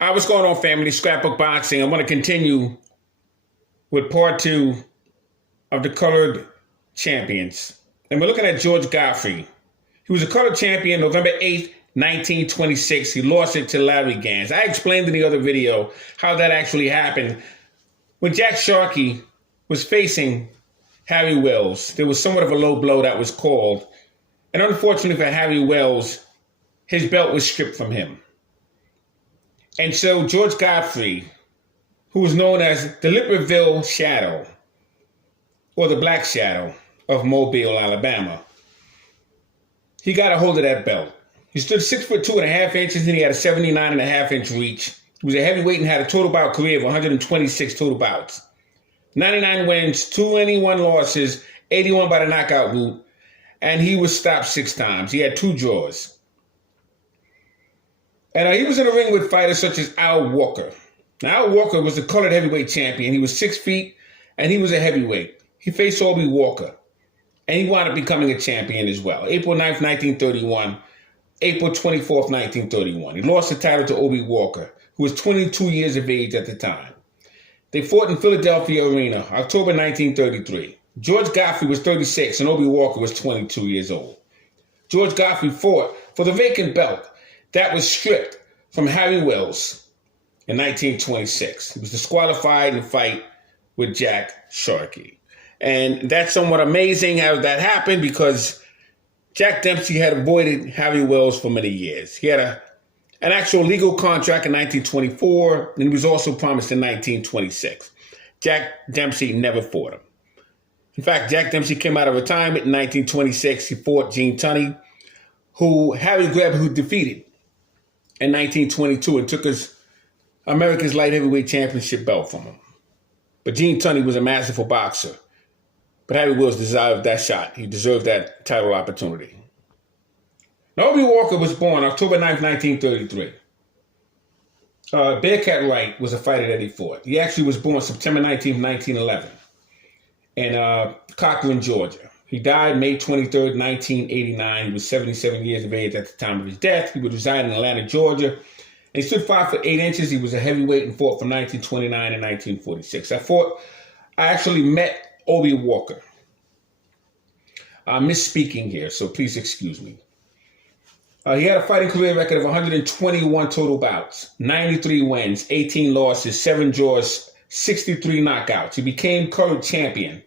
What's going on, family? Scrapbook Boxing. I want to continue with part two of the colored champions. And we're looking at George Godfrey. He was a colored champion November 8th, 1926. He lost it to Larry Gans. I explained in the other video how that actually happened. When Jack Sharkey was facing Harry Wells, there was somewhat of a low blow that was called. And unfortunately for Harry Wells, his belt was stripped from him. And so George Godfrey, who was known as the Libreville Shadow, or the Black Shadow of Mobile, Alabama, he got a hold of that belt. He stood 6'2.5" and he had a 79.5" reach. He was a heavyweight and had a total bout career of 126 total bouts. 99 wins, 21 losses, 81 by the knockout route, and he was stopped 6 times. He had 2 draws. And he was in the ring with fighters such as Al Walker. Now, Al Walker was the colored heavyweight champion. He was 6 feet, and he was a heavyweight. He faced Obi Walker, and he wound up becoming a champion as well. April 9th, 1931, April 24th, 1931. He lost the title to Obi Walker, who was 22 years of age at the time. They fought in Philadelphia Arena, October 1933. George Godfrey was 36, and Obi Walker was 22 years old. George Godfrey fought for the vacant belt that was stripped from Harry Wells in 1926. He was disqualified in a fight with Jack Sharkey. And that's somewhat amazing how that happened because Jack Dempsey had avoided Harry Wells for many years. He had an actual legal contract in 1924, and he was also promised in 1926. Jack Dempsey never fought him. In fact, Jack Dempsey came out of retirement in 1926. He fought Gene Tunney, who defeated in 1922 and took his America's light heavyweight championship belt from him. But Gene Tunney was a masterful boxer. But Harry Wells deserved that shot. He deserved that title opportunity. Now, Obi Walker was born October 9th, 1933. Bearcat Wright was a fighter that he fought. He actually was born September 19th, 1911 in Cochran, Georgia. He died May 23rd, 1989. He was 77 years of age at the time of his death. He would reside in Atlanta, Georgia. And he stood 5'8". He was a heavyweight and fought from 1929 and 1946. I actually met Obi Walker. I'm misspeaking here, so please excuse me. He had a fighting career record of 121 total bouts, 93 wins, 18 losses, 7 draws, 63 knockouts. He became colored champion.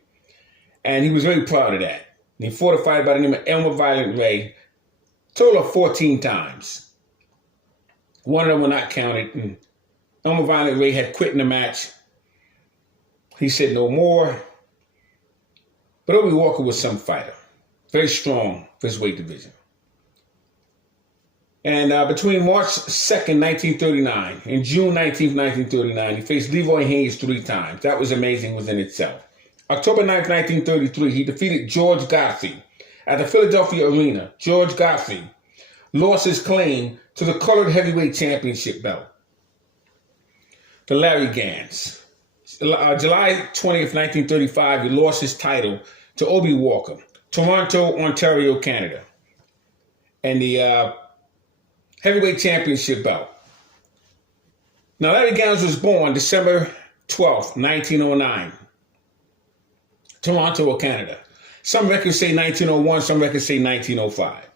And he was very proud of that. He fought a fighter by the name of Elmer Violent Ray, total of 14 times. One of them were not counted. And Elmer Violent Ray had quit in the match. He said no more. But Obi Walker was some fighter. Very strong for his weight division. And between March 2nd, 1939 and June 19th, 1939, he faced Leroy Haynes 3 times. That was amazing within itself. October 9th, 1933, he defeated George Godfrey at the Philadelphia Arena. George Godfrey lost his claim to the colored heavyweight championship belt to Larry Gans. July 20th, 1935, he lost his title to Obi Walker, Toronto, Ontario, Canada, and the heavyweight championship belt. Now, Larry Gans was born December 12th, 1909. Toronto, Canada. Some records say 1901, some records say 1905.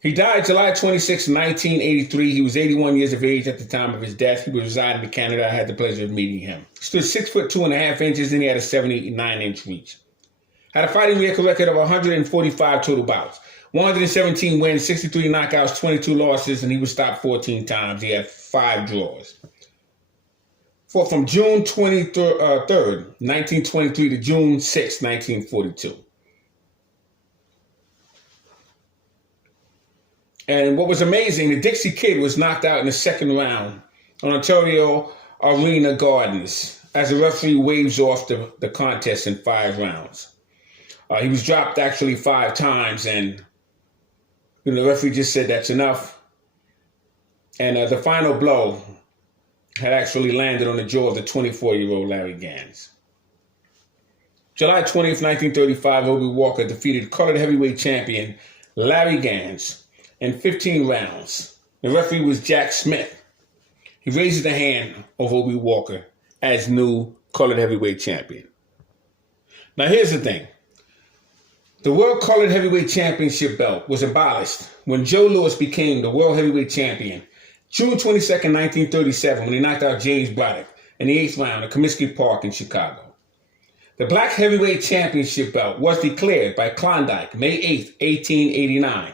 He died July 26, 1983. He was 81 years of age at the time of his death. He was residing in Canada. I had the pleasure of meeting him. He stood 6'2.5" and he had a 79" reach. Had a fighting record of 145 total bouts, 117 wins, 63 knockouts, 22 losses, and he was stopped 14 times. He had 5 draws. Fought from June 23rd, 1923 to June 6, 1942. And what was amazing, the Dixie Kid was knocked out in the 2nd round on Ontario Arena Gardens as the referee waves off the contest in 5 rounds. He was dropped actually 5 times, and the referee just said that's enough. And the final blow had actually landed on the jaw of the 24-year-old Larry Gans. July 20th, 1935, Obi Walker defeated colored heavyweight champion Larry Gans in 15 rounds. The referee was Jack Smith. he raises the hand of Obie Walker as new colored heavyweight champion. Now here's the thing. The World Colored Heavyweight Championship belt was abolished when Joe Louis became the World Heavyweight Champion June 22nd, 1937, when he knocked out James Braddock in the 8th round at Comiskey Park in Chicago. The Black Heavyweight Championship belt was declared by Klondike May 8th, 1889.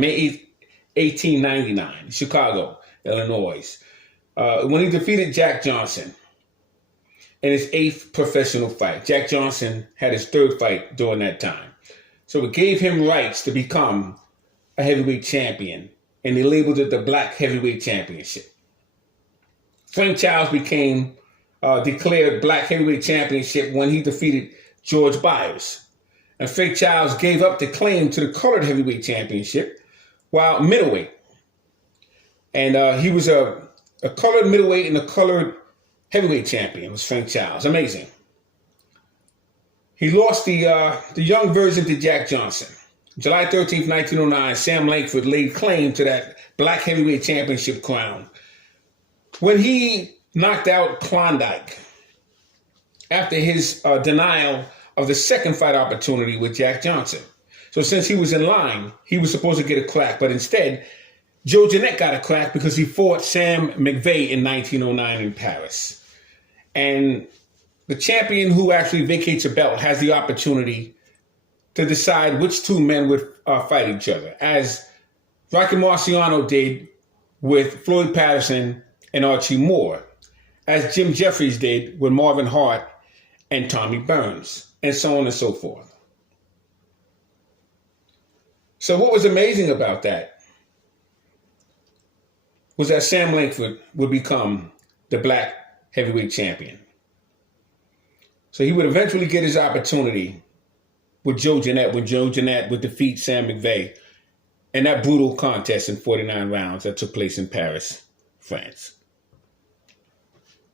May 8th, 1899, Chicago, Illinois, when he defeated Jack Johnson in his 8th professional fight. Jack Johnson had his 3rd fight during that time. So it gave him rights to become a heavyweight champion, and they labeled it the Black Heavyweight Championship. Frank Childs became declared Black Heavyweight Championship when he defeated George Byers. And Frank Childs gave up the claim to the Colored Heavyweight Championship while middleweight. And he was a colored middleweight and a colored heavyweight champion was Frank Childs. Amazing. He lost the young version to Jack Johnson. July 13th, 1909, Sam Langford laid claim to that Black Heavyweight Championship crown when he knocked out Klondike after his denial of the 2nd fight opportunity with Jack Johnson. So since he was in line, he was supposed to get a crack, but instead, Joe Jeanette got a crack because he fought Sam McVeigh in 1909 in Paris. And the champion who actually vacates a belt has the opportunity to decide which 2 men would fight each other, as Rocky Marciano did with Floyd Patterson and Archie Moore, as Jim Jeffries did with Marvin Hart and Tommy Burns, and so on and so forth. So what was amazing about that was that Sam Langford would become the Black Heavyweight Champion. So he would eventually get his opportunity with Joe Jeanette when Joe Jeanette would defeat Sam McVeigh in that brutal contest in 49 rounds that took place in Paris, France.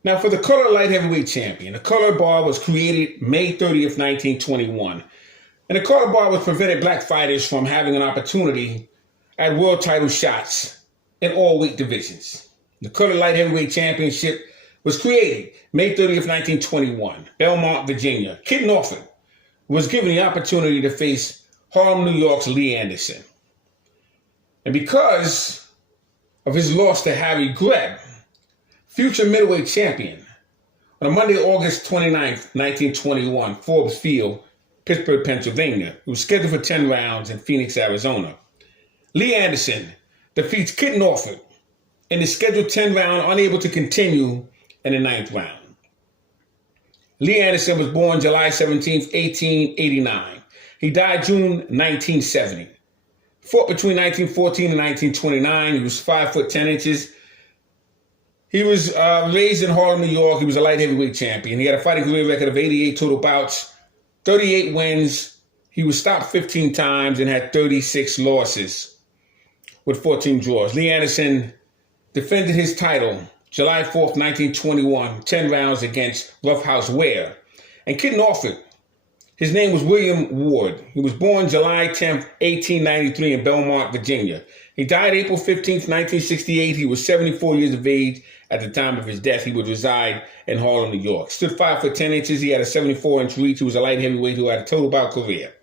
Now, for the Color Light Heavyweight Champion, the Color Bar was created May 30th, 1921. And the Color Bar was prevented black fighters from having an opportunity at world title shots in all weight divisions. The Color Light Heavyweight Championship was created May 30th, 1921, Belmont, Virginia. Kid Norfolk was given the opportunity to face Harlem, New York's Lee Anderson. And because of his loss to Harry Greb, future middleweight champion, on Monday, August 29th, 1921, Forbes Field, Pittsburgh, Pennsylvania. It was scheduled for 10 rounds in Phoenix, Arizona. Lee Anderson defeats Kid Norfolk in the scheduled 10 round, unable to continue in the 9th round. Lee Anderson was born July 17th, 1889. He died June 1970. Fought between 1914 and 1929. He was 5 foot 10 inches. He was raised in Harlem, New York. He was a light heavyweight champion. He had a fighting career record of 88 total bouts, 38 wins. He was stopped 15 times and had 36 losses with 14 draws. Lee Anderson defended his title July 4th, 1921, 10 rounds against Roughhouse Ware. And Kid Norfolk, his name was William Ward. He was born July 10th, 1893 in Belmont, Virginia. He died April 15th, 1968. He was 74 years of age at the time of his death. He would reside in Harlem, New York. Stood 5 foot 10 inches. He had a 74-inch reach. He was a light heavyweight who had a total bout career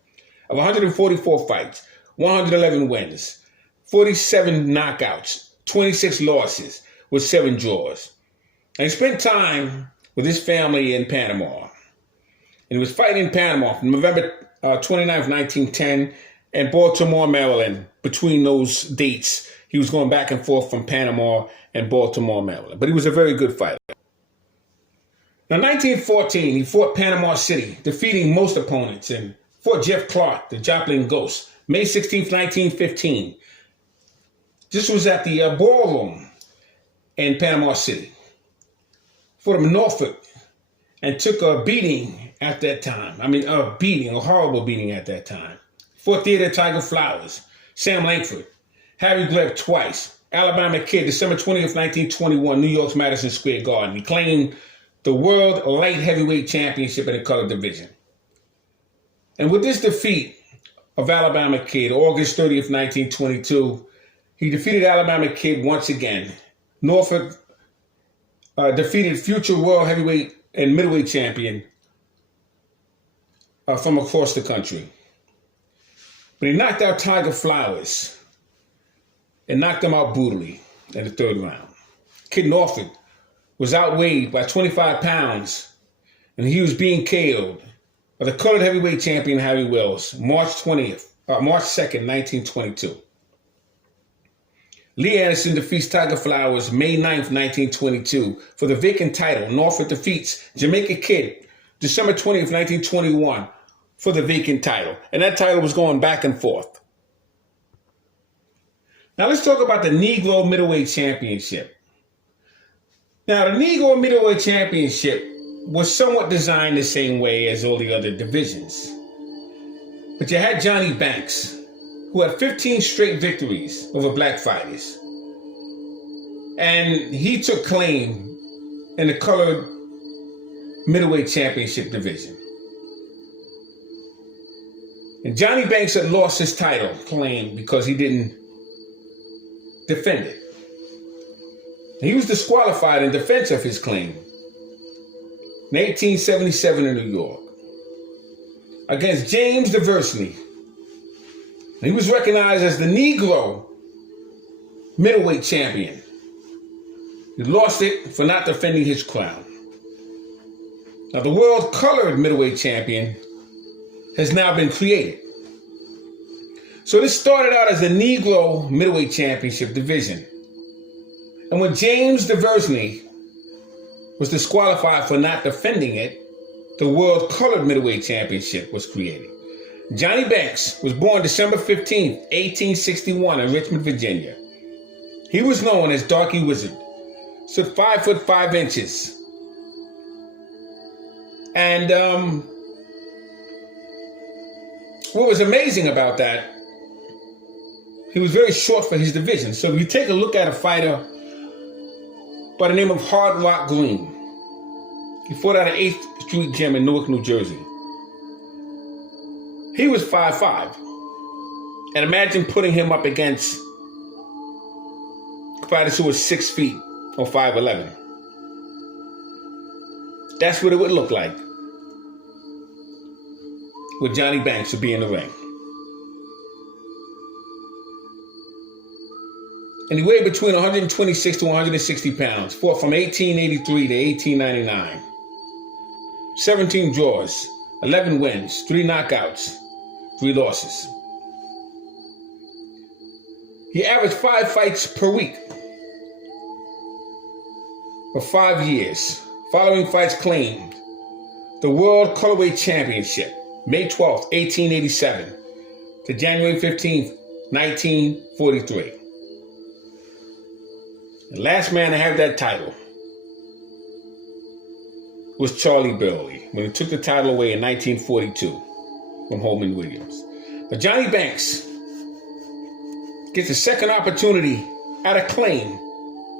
of 144 fights, 111 wins, 47 knockouts, 26 losses with 7 draws. And he spent time with his family in Panama. And he was fighting in Panama from November 29th, 1910 and Baltimore, Maryland. Between those dates, he was going back and forth from Panama and Baltimore, Maryland. But he was a very good fighter. Now, 1914, he fought Panama City, defeating most opponents, and fought Jeff Clark, the Joplin Ghost. May 16th, 1915. This was at the ballroom in Panama City. Fought him in Norfolk and took a beating at that time. A horrible beating at that time. Fought Theater Tiger Flowers, Sam Langford, Harry Gleb twice, Alabama Kid, December 20th, 1921, New York's Madison Square Garden. He claimed the World Light Heavyweight Championship in the color division. And with this defeat of Alabama Kid, August 30th, 1922, he defeated Alabama Kid once again. Norfolk defeated future world heavyweight and middleweight champion from across the country. But he knocked out Tiger Flowers and knocked him out brutally in the third round. Kid Norfolk was outweighed by 25 pounds, and he was being KO'd by the colored heavyweight champion Harry Wells, March 2nd, 1922. Lee Anderson defeats Tiger Flowers May 9th, 1922 for the vacant title. Norfolk defeats Jamaica Kid December 20th, 1921 for the vacant title. And that title was going back and forth. Now let's talk about the Negro Middleweight Championship. Now the Negro Middleweight Championship was somewhat designed the same way as all the other divisions. But you had Johnny Banks, who had 15 straight victories over black fighters. And he took claim in the colored middleweight championship division. And Johnny Banks had lost his title claim because he didn't defend it. And he was disqualified in defense of his claim in 1877 in New York against James Diversey. He was recognized as the Negro middleweight champion. He lost it for not defending his crown. Now the world colored middleweight champion has now been created. So this started out as the Negro middleweight championship division. And when James Diversey was disqualified for not defending it, the world colored middleweight championship was created. Johnny Banks was born December 15th, 1861 in Richmond, Virginia. He was known as Darky Wizard, stood 5 foot 5 inches. And what was amazing about that, he was very short for his division. So if you take a look at a fighter by the name of Hard Rock Green, he fought out of 8th Street Gym in Newark, New Jersey. He was 5'5". And imagine putting him up against fighters who were 6 feet or 5'11". That's what it would look like with Johnny Banks to be in the ring. And he weighed between 126 to 160 pounds, fought from 1883 to 1899. 17 draws, 11 wins, 3 knockouts, 3 losses. He averaged 5 fights per week for 5 years. Following fights claimed the World Colorweight Championship, May 12, 1887 to January 15, 1943. The last man to have that title was Charlie Burley when he took the title away in 1942 from Holman Williams. But Johnny Banks gets a second opportunity at a claim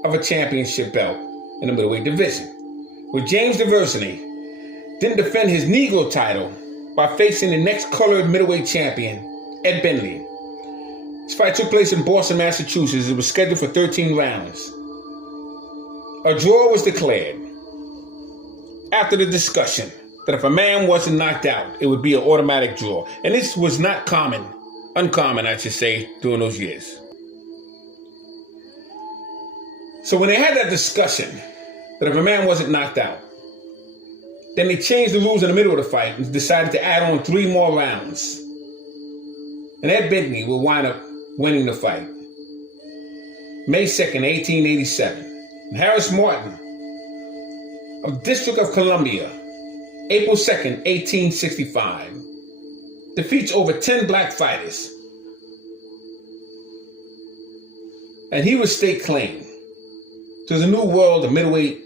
of a championship belt in the middleweight division, where James Diversey didn't defend his Negro title by facing the next colored middleweight champion, Ed Bentley. This fight took place in Boston, Massachusetts. It was scheduled for 13 rounds. A draw was declared after the discussion that if a man wasn't knocked out, it would be an automatic draw. And this was not uncommon, I should say, during those years. So when they had that discussion that if a man wasn't knocked out, then they changed the rules in the middle of the fight and decided to add on 3 more rounds. And Ed Bentley will wind up winning the fight. May 2nd, 1887. And Harris Martin of District of Columbia, April 2nd, 1865, defeats over 10 black fighters. And he would stake claim to the new world of middleweight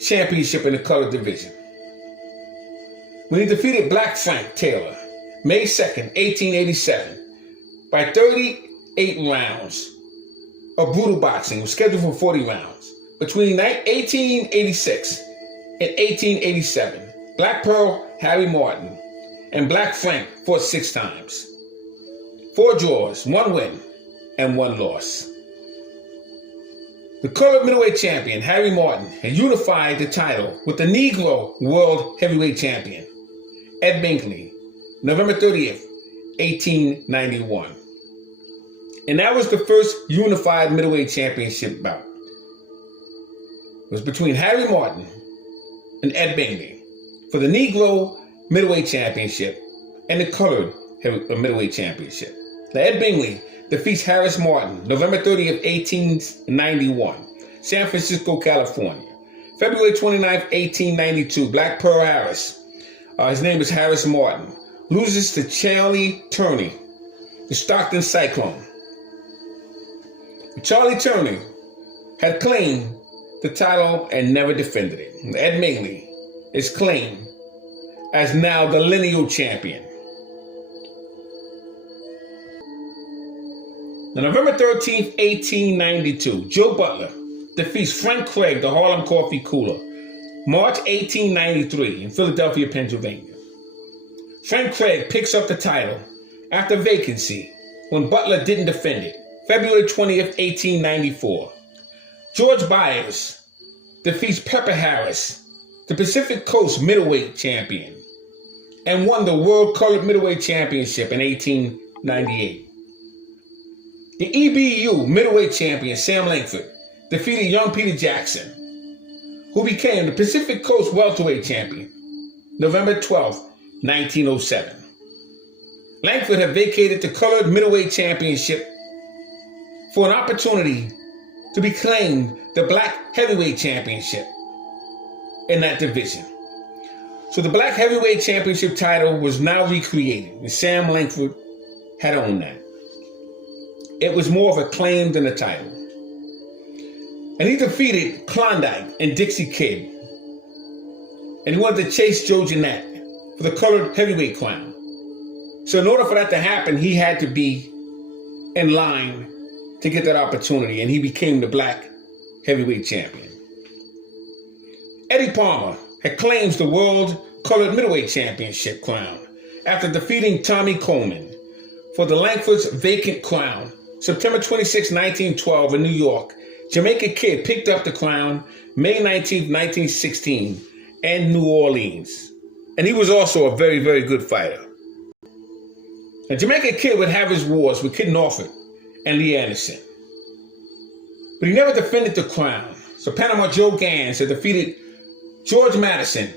championship in the colored division. When he defeated Black Frank Taylor, May 2nd, 1887, by 38 rounds of brutal boxing, was scheduled for 40 rounds. Between 1886 and 1887, Black Pearl Harry Martin and Black Frank fought 6 times. 4 draws, 1 win, and 1 loss. The colored middleweight champion, Harry Martin, had unified the title with the Negro World Heavyweight Champion, Ed Binkley, November 30th, 1891. And that was the first unified middleweight championship bout. It was between Harry Martin and Ed Binkley for the Negro Middleweight Championship and the Colored Middleweight Championship. Now, Ed Binkley defeats Harris Martin, November 30th, 1891, San Francisco, California. February 29th, 1892, Black Pearl Harris, his name is Harris Martin, loses to Charlie Turney, the Stockton Cyclone. Charlie Turney had claimed the title and never defended it. Ed Binkley is claimed as now the lineal champion. On November 13th, 1892, Joe Butler defeats Frank Craig, the Harlem Coffee Cooler, March 1893 in Philadelphia, Pennsylvania. Frank Craig picks up the title after vacancy when Butler didn't defend it, February 20th, 1894. George Byers defeats Pepper Harris, the Pacific Coast middleweight champion, and won the World Colored Middleweight Championship in 1898. The EBU middleweight champion, Sam Langford, defeated young Peter Jackson, who became the Pacific Coast welterweight champion, November 12, 1907. Langford had vacated the colored middleweight championship for an opportunity to be claimed the black heavyweight championship in that division. So the black heavyweight championship title was now recreated, and Sam Langford had owned that. It was more of a claim than a title. And he defeated Klondike and Dixie Kid. And he wanted to chase Joe Jeanette for the colored heavyweight crown. So in order for that to happen, he had to be in line to get that opportunity, and he became the black heavyweight champion. Eddie Palmer had claimed the World Colored Middleweight Championship crown after defeating Tommy Coleman for the Langford's vacant crown. September 26, 1912 in New York, Jamaica Kid picked up the crown May 19, 1916 in New Orleans. And he was also a very, very good fighter. Now, Jamaica Kid would have his wars with Kid Norfolk and Lee Anderson. But he never defended the crown. So Panama Joe Gans had defeated George Madison,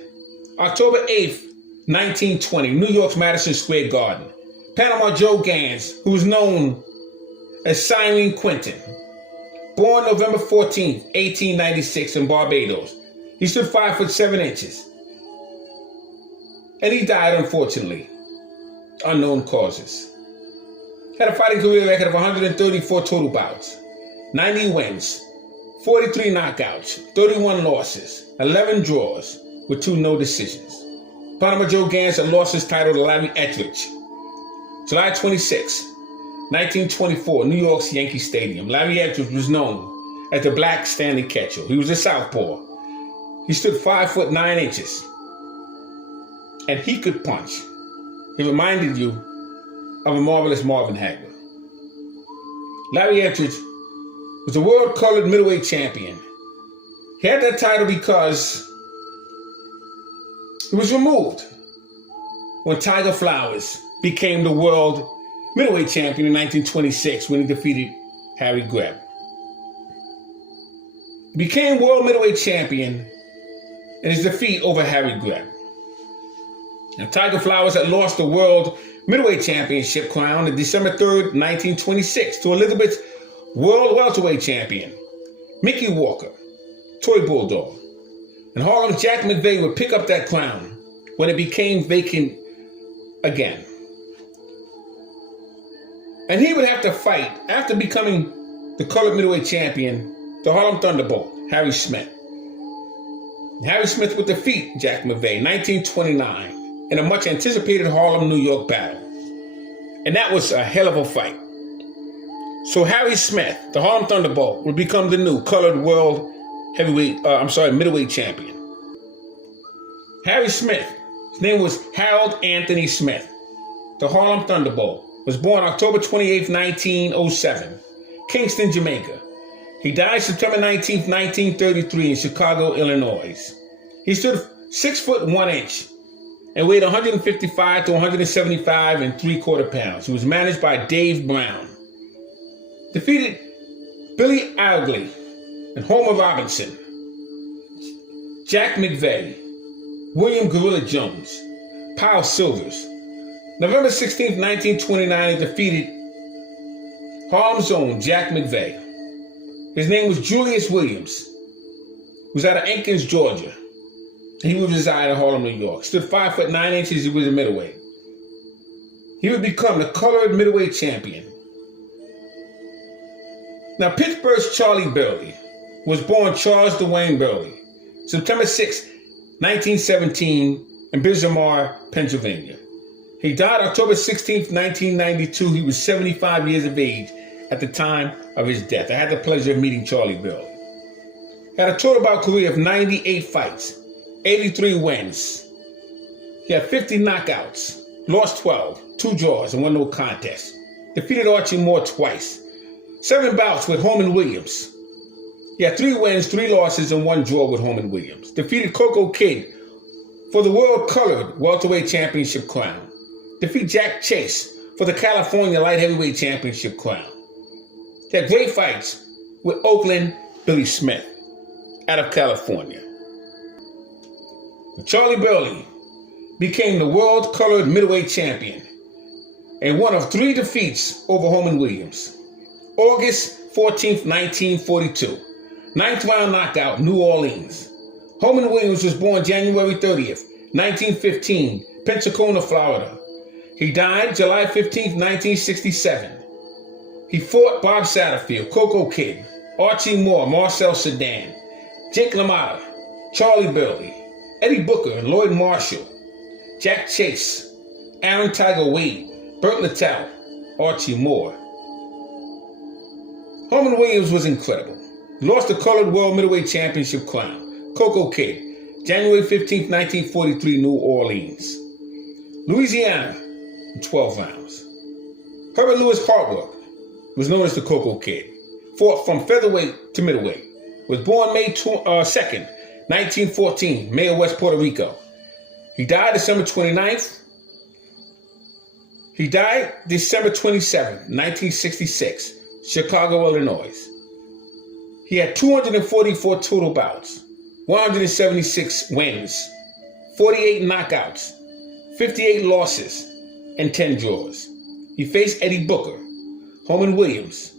October 8th, 1920, New York's Madison Square Garden. Panama Joe Gans, who was known as Cyrene Quinton, born November 14th, 1896 in Barbados. He stood 5'7". And he died, unfortunately. Unknown causes. Had a fighting career record of 134 total bouts, 90 wins, 43 knockouts, 31 losses, 11 draws, with 2 no decisions. Panama Joe Gans had lost his title to Larry Etheridge. July 26, 1924, New York's Yankee Stadium. Larry Etheridge was known as the Black Stanley Ketchel. He was a southpaw. He stood 5'9". And he could punch. He reminded you of a marvelous Marvin Hagler. Larry Etheridge was the World Colored Middleweight Champion. He had that title because he was removed when Tiger Flowers became the World Middleweight Champion in 1926 when he defeated Harry Greb. He became World Middleweight Champion in his defeat over Harry Greb. Now, Tiger Flowers had lost the World Middleweight Championship crown on December 3rd, 1926 to Elizabeth's World Welterweight Champion, Mickey Walker, Toy Bulldog. And Harlem's Jack McVeigh would pick up that crown when it became vacant again. And he would have to fight, after becoming the colored middleweight champion, the Harlem Thunderbolt, Harry Smith. And Harry Smith would defeat Jack McVeigh in 1929 in a much anticipated Harlem, New York battle. And that was a hell of a fight. So Harry Smith, the Harlem Thunderbolt, would become the new colored world middleweight champion. Harry Smith, his name was Harold Anthony Smith, the Harlem Thunderbolt, was born October 28, 1907, Kingston, Jamaica. He died September 19th, 1933 in Chicago, Illinois. He stood 6 foot 1 inch and weighed 155 to 175 and 3/4 pounds. He was managed by Dave Brown. Defeated Billy Owgley and Homer Robinson, Jack McVeigh, William Gorilla Jones, Powell Silvers. November 16th, 1929, he defeated Harlem's own Jack McVeigh. His name was Julius Williams. He was out of Ankins, Georgia. He would reside in Harlem, New York. Stood 5 foot 9 inches. He was a middleweight. He would become the colored middleweight champion. Now, Pittsburgh's Charlie Burley was born Charles Dwayne Burley, September 6, 1917, in Bismarck, Pennsylvania. He died October 16, 1992. He was 75 years of age at the time of his death. I had the pleasure of meeting Charlie Burley. He had a total bout career of 98 fights, 83 wins. He had 50 knockouts, lost 12, 2 draws, and 1 no contest. Defeated Archie Moore twice. 7 bouts with Holman Williams. He had 3 wins, 3 losses, and 1 draw with Holman Williams. Defeated Coco Kid for the World Colored Welterweight Championship crown. Defeat Jack Chase for the California Light Heavyweight Championship crown. He had great fights with Oakland Billy Smith out of California. Charlie Burley became the World Colored Middleweight Champion and one of 3 defeats over Holman Williams. August 14th, 1942. 9th round knockout, New Orleans. Holman Williams was born January 30th, 1915, Pensacola, Florida. He died July 15th, 1967. He fought Bob Satterfield, Coco Kid, Archie Moore, Marcel Sedan, Jake LaMotta, Charlie Burley, Eddie Booker and Lloyd Marshall, Jack Chase, Aaron Tiger Wade, Burt Littell, Archie Moore. Holman Williams was incredible. He lost the Colored World Middleweight Championship crown. Coco Kid, January 15th, 1943, New Orleans. Louisiana, in 12 rounds. Herbert Lewis Hartwell was known as the Coco Kid. Fought from featherweight to middleweight. Was born May 2nd, 1914, Mayo, West Puerto Rico. He died December 29th. He died December 27th, 1966, Chicago, Illinois. He had 244 total bouts, 176 wins, 48 knockouts, 58 losses, and 10 draws. He faced Eddie Booker, Holman Williams,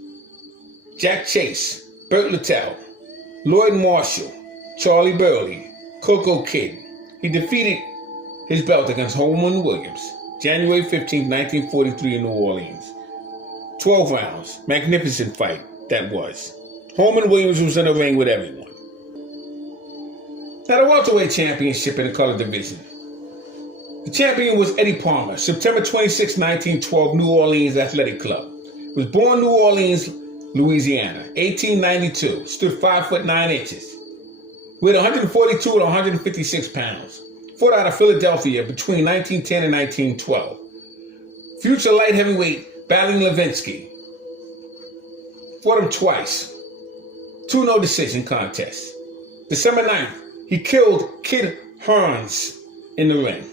Jack Chase, Burt Littell, Lloyd Marshall, Charlie Burley, Coco Kid. He defeated his belt against Holman Williams, January 15, 1943 in New Orleans. 12 rounds. Magnificent fight that was. Holman Williams was in the ring with everyone. Now the welterweight championship in the color division. The champion was Eddie Palmer, September 26, 1912, New Orleans Athletic Club. Was born New Orleans, Louisiana, 1892. Stood 5 foot 9 inches. Weighed 142 and 156 pounds. Fought out of Philadelphia between 1910 and 1912. Future light heavyweight Battling Levinsky. Fought him twice. 2 no decision contests. December 9th, he killed Kid Hearns in the ring.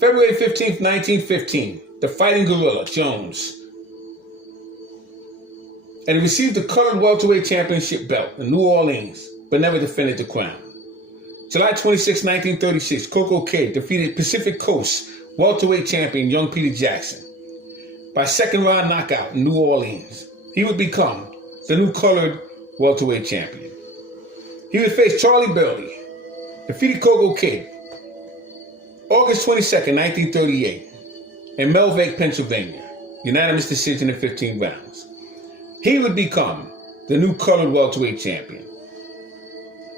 February 15th, 1915, the Fighting Gorilla Jones. And he received the Colored Welterweight Championship belt in New Orleans, but never defended the crown. July 26, 1936, Coco Kid defeated Pacific Coast welterweight champion Young Peter Jackson by 2nd round knockout in New Orleans. He would become the new colored welterweight champion. He would face Charlie Burley, defeated Coco Kid, August 22nd, 1938, in Melvake, Pennsylvania. Unanimous decision in 15 rounds. He would become the new colored welterweight champion.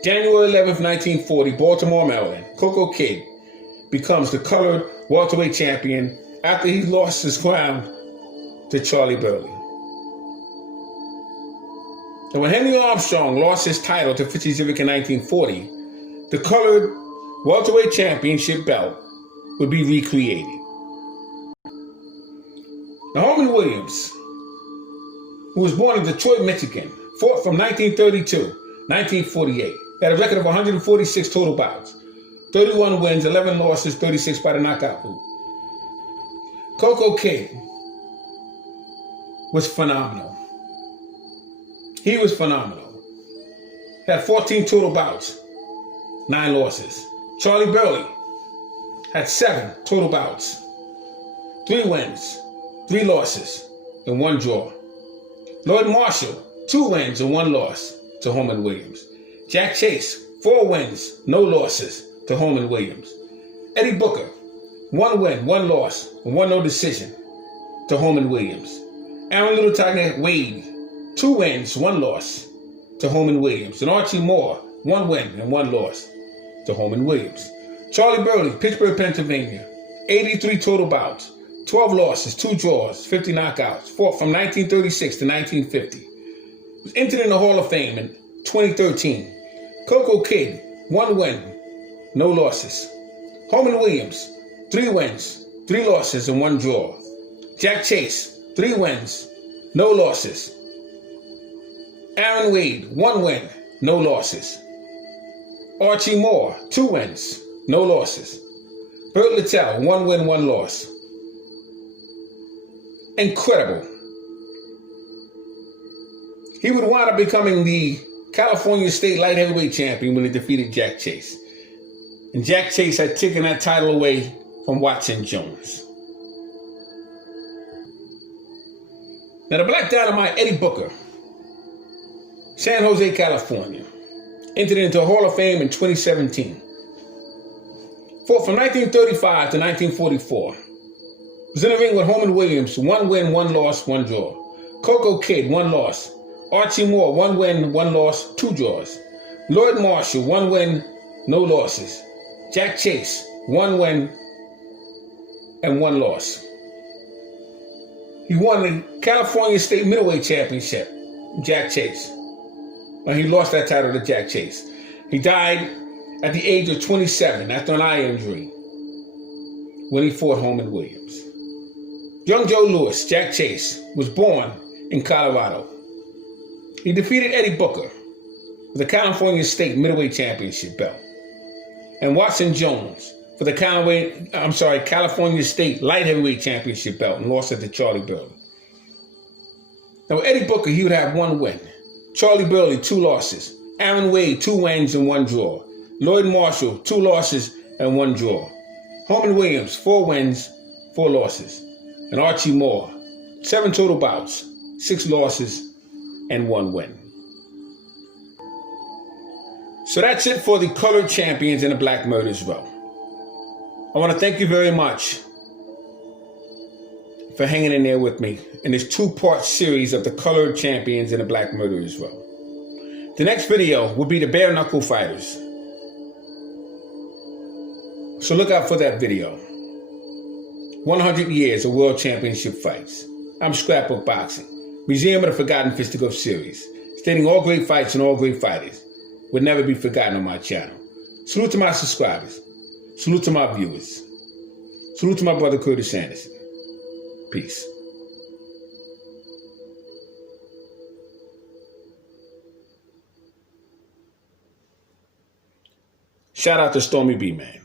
January 11th, 1940, Baltimore, Maryland, Coco Kid becomes the colored welterweight champion after he lost his crown to Charlie Burley. And when Henry Armstrong lost his title to Fitzgibbon in 1940, the colored welterweight championship belt would be recreated. Now, Holman Williams, who was born in Detroit, Michigan, Fought from 1932 to 1948. Had a record of 146 total bouts. 31 wins, 11 losses, 36 by the knockout route. Coco Kid was phenomenal. He was phenomenal. Had 14 total bouts, 9 losses. Charlie Burley had 7 total bouts, 3 wins, 3 losses, and 1 draw. Lloyd Marshall, 2 wins and 1 loss to Holman Williams. Jack Chase, 4 wins, no losses to Holman Williams. Eddie Booker, 1 win, 1 loss, and 1 no decision to Holman Williams. Aaron Little Tiger Wade, 2 wins, 1 loss to Holman Williams. And Archie Moore, 1 win and 1 loss to Holman Williams. Charlie Burley, Pittsburgh, Pennsylvania, 83 total bouts, 12 losses, 2 draws, 50 knockouts. Fought from 1936 to 1950. Was entered in the Hall of Fame in 2013. Coco Kid, 1 win, no losses. Holman Williams, 3 wins, 3 losses, and 1 draw. Jack Chase, 3 wins, no losses. Aaron Wade, 1 win, no losses. Archie Moore, 2 wins, no losses. Burt Littell, 1 win, 1 loss. Incredible. He would wind up becoming the California State Light Heavyweight Champion when he defeated Jack Chase. And Jack Chase had taken that title away from Watson Jones. Now the Black Dynamite, Eddie Booker, San Jose, California, entered into the Hall of Fame in 2017. Fought from 1935 to 1944. Was in the ring with Holman Williams, 1 win, 1 loss, 1 draw. Coco Kid, 1 loss. Archie Moore, 1 win, 1 loss, 2 draws. Lloyd Marshall, 1 win, no losses. Jack Chase, 1 win and 1 loss. He won the California State Middleweight Championship, Jack Chase. When he lost that title to Jack Chase. He died at the age of 27 after an eye injury when he fought Holman Williams. Young Joe Louis, Jack Chase, was born in Colorado. He defeated Eddie Booker for the California State Middleweight Championship belt and Watson Jones for the California State Light Heavyweight Championship belt and lost it to Charlie Burley. Now with Eddie Booker, he would have 1 win. Charlie Burley, 2 losses. Aaron Wade, 2 wins and 1 draw. Lloyd Marshall, 2 losses and 1 draw. Holman Williams, 4 wins, 4 losses. And Archie Moore, 7 total bouts, 6 losses and 1 win. So that's it for the colored champions in the Black Murderers Row. I want to thank you very much for hanging in there with me in this 2-part series of the colored champions in the Black Murderers Row. The next video will be the bare knuckle fighters. So look out for that video. 100 years of world championship fights. I'm Scrapbook Boxing, Museum of the Forgotten Fisticuffs series, stating all great fights and all great fighters would never be forgotten on my channel. Salute to my subscribers. Salute to my viewers. Salute to my brother Curtis Anderson. Peace. Shout out to Stormy B, man.